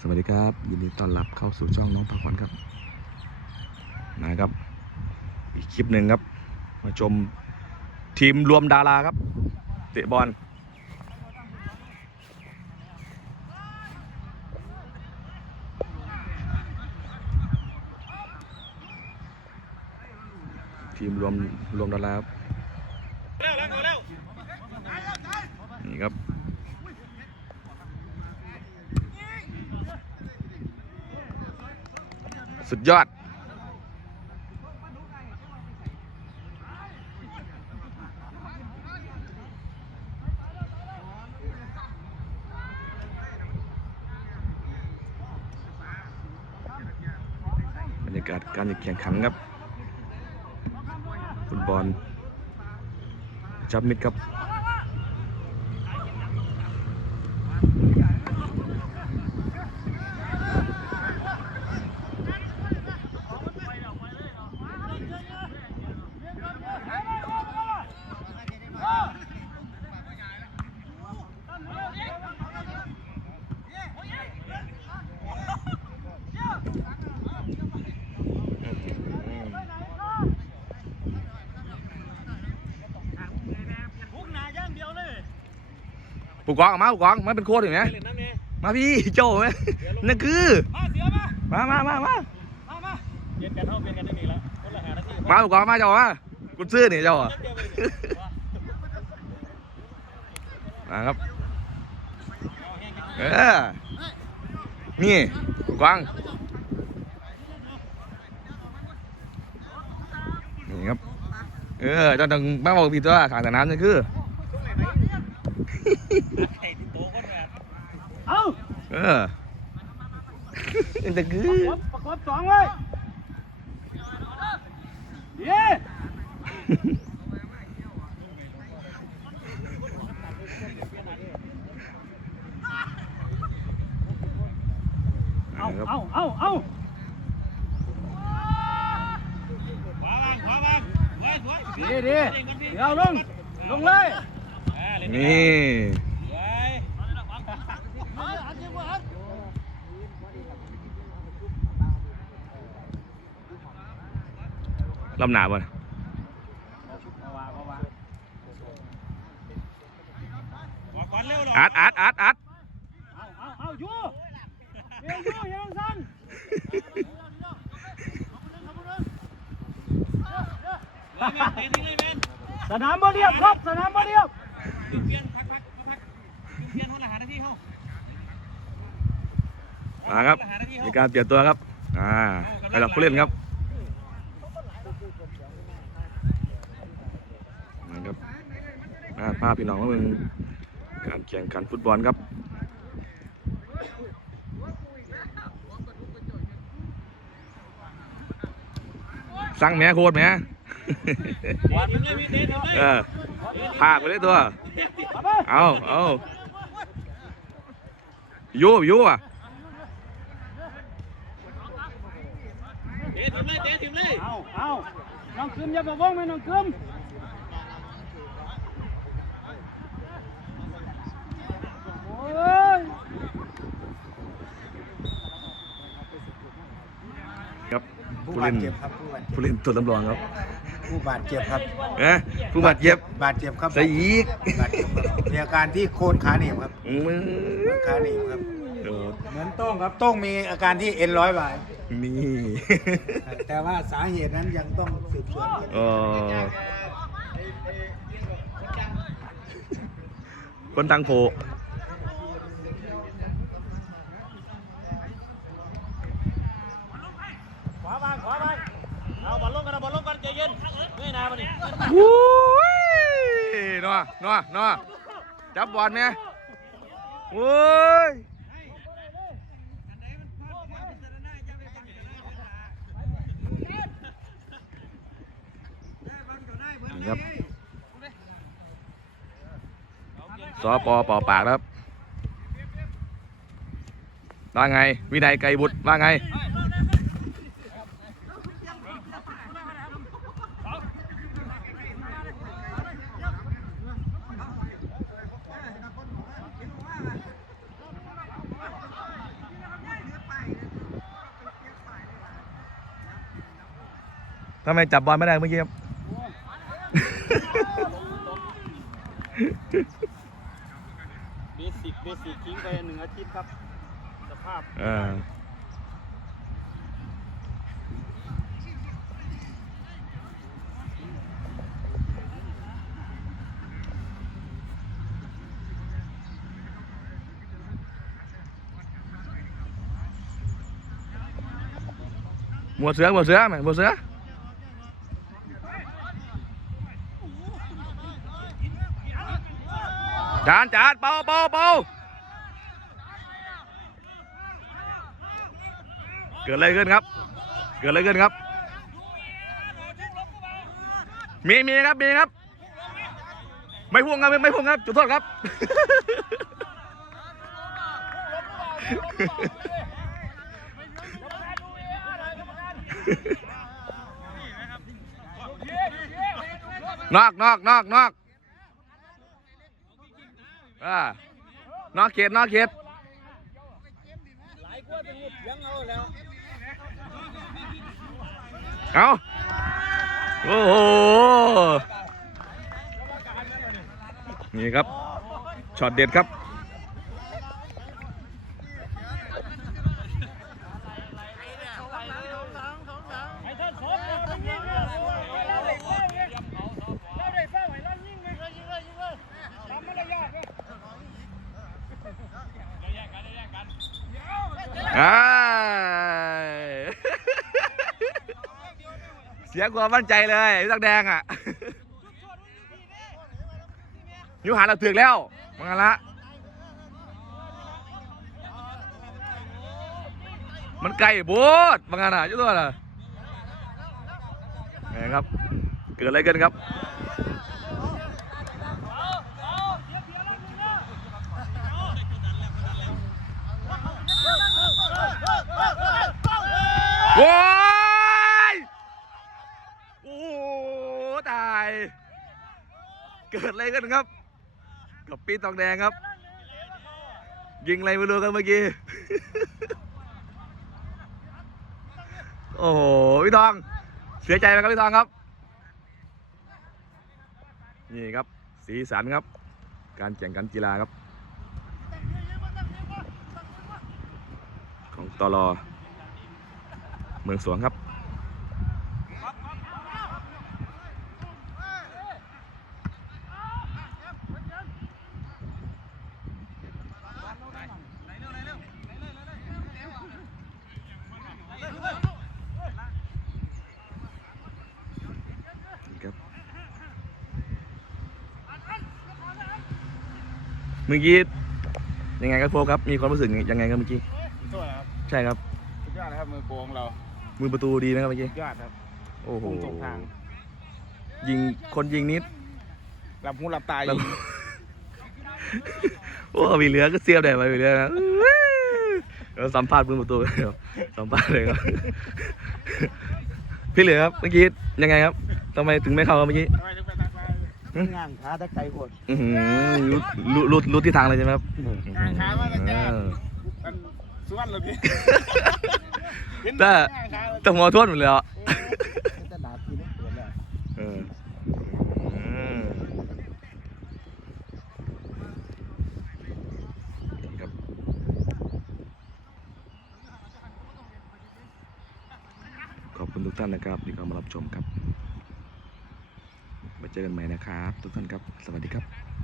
สวัสดีครับ ยินดีต้อนรับเข้าสู่ช่องน้องพักผ่อนครับนะครับ อีกคลิปหนึ่งครับ มาชมทีมรวมดาราครับ เตะบอลทีมรวมรวมดาราครับนี่ครับ สุดยอด บรรยากาศการแข่งขันครับ ฟุตบอลจับมิดครับ พุกหนาย่างเดียวเลย ผู้กองออกมาผู้กองมาเป็นโค้ชอยู่ไหมเล่นน้ำเนี่ยมาพี่โจ้ไหมนั่นคือมาเสียมามามามามามามาเย็นกันเท่าเป็นกันได้นี่แล้วคนละหานาทีมาผู้กองมาเจ้ามากุญซื้อนี่เจ้าอะเดียวไปมาครับเออนี่ผู้กองนี่ครับเออเจ้าต้องมาบอกพี่ตัวขางสนามนี่คือ ไข่ที่โตคนแบบ เอา เออนั่นคือประกบประกบสองเลยเย้เอาครับเอาเอาเอาขวาบ้างขวาบ้างสวยสวยดีดีเดี๋ยวลงลงเลยนี่ สวย ลำหนาบ่ขวาก่อนเร็วหรออัดอัดอัดอัดเอาเอาเอาอยู่เดี๋ยวอยู่อยังสั้นเตะทิ้งเลยแมนสนามบ่เรียบครับ สนามบ่เรียบเปลี่ยนพักพักพักเปลี่ยนคนละหานาทีเข้ามาครับในการเปลี่ยนตัวครับ อ่าไปหลับผู้เล่นครับนะครับอ่า ภาพพี่น้องว่าเป็นการแข่งขันฟุตบอลครับสั่งแม่โคตรแม่ขวาทิ้งเลยพี่เตะทิ้งเลยเออพากไปเลยตัว เอาเอายูยูอะเตะทิ้งเลยเตะทิ้งเลย เอาเอาน้องคืมอย่าบอกวงไหมน้องคืมโอ้ย ครับผู้ผู้บาเล่ดนเจ็บครับผู้บาดเจ็บผู้เล่นตัวลำรองครับผู้บาดเจ็บครับเอ๊ะผู้บาดเจ็บบาดเจ็บครับใส่อีกบาดเจ็บครับมีอาการที่โคนขาหนีบครับอืมขาหนีบครับเออเหมือนโต้งครับโต้งมีอาการที่เอ็นร้อยบาดนี่ แต่ว่าสาเหตุนั้นยังต้องสืบสวนกันเออคนตังโผ ขวาบ้างขวาบ้างเอาบอลลงกันเอาบอลลงกันใจเย็นเงยหน้ามาดิวู้ยนัวนัวนัวจับบอลเนี่ยโอ้ยนี่ครับสปปปากครับว่าไง วินัยไกรบุตรว่าไง ทำไมจับบอลไม่ได้เมื่อกี้ครับ เบสิกเบสิกทิ้งไปหนึ่งอาทิตย์ครับ สภาพเออหมวดเสือหมวดเสือไหมหมวดเสือ จานจานเป่าเป่าเป่าเกิดอะไรขึ้นครับ เกิดอะไรขึ้นครับ มีมีครับมีครับ ไม่พุ่งครับไม่ไม่วงครับจุดโทษครับ นอกนอกนอกนอก อ่านอกเขตนอกเขตหลายกว่าจะหยุดเสียงเอาแล้วเอาโอ้โห นี่ครับ ช็อตเด็ดครับ ไอ้ท่านสอนเราต้องยิงเลยเราได้เฝ้าไงเราได้เฝ้าไอ้เรายิงเลยยิงเลยยิงเลยทำไม่ได้ยากเลย อ้ายเสียความมั่นใจเลยพี่ตักแดงอะยูหาเราถึกแล้วมังละมันไกลโบดมังอะยุตัวน่ะไงครับ เกิดอะไรกันครับ โอ้ยโอ้ตาย เกิดอะไรกันครับ กับปีตองแดงครับ ยิงอะไรไม่รู้กันเมื่อกี้ โอ้โหพี่ทอง เสียใจไหมครับพี่ทองครับ นี่ครับ สีสันครับ การแข่งขันกีฬาครับ ของตลอ เมืองสวงครับครับเมื่อกี้ยังไงครับโฟครับ มีความรู้สึกยังไงครับเมื่อกี้โทษนะครับใช่ครับ สุดยอดนะครับมือโกงเรา มือประตูดีนะครับเมื่อกี้ยอดครับโอ้โหพุ่งตกทางยิงคนยิงนิดหลับหูหลับตาแล้ยิวงโอ้มีเหลือก็เสียบได้ไหมมีเหลือนะเราสัมภาษณ์มือประตูเดี๋ยวสัมภาษณ์เลยครับ พี่เหลือครับเมื่อกี้ยังไงครับทำไมถึงไม่เข้าครับเมื่อกี้งานขาตะไคร้โคตรอื้อหือรู้รู้รู้รู้ที่ทางเลยใช่ไหมครับงานขามาตั้งแต่เอออันส่วนเลยพี่ แต่แต่หัวทวนหมดเลยอะจะด่าทีนี้เปลี่ยนแล้วเออขอบคุณทุกท่านนะครับที่เข้ามารับชมครับมาเจอกันใหม่นะครับ ทุกท่านครับ สวัสดีครับ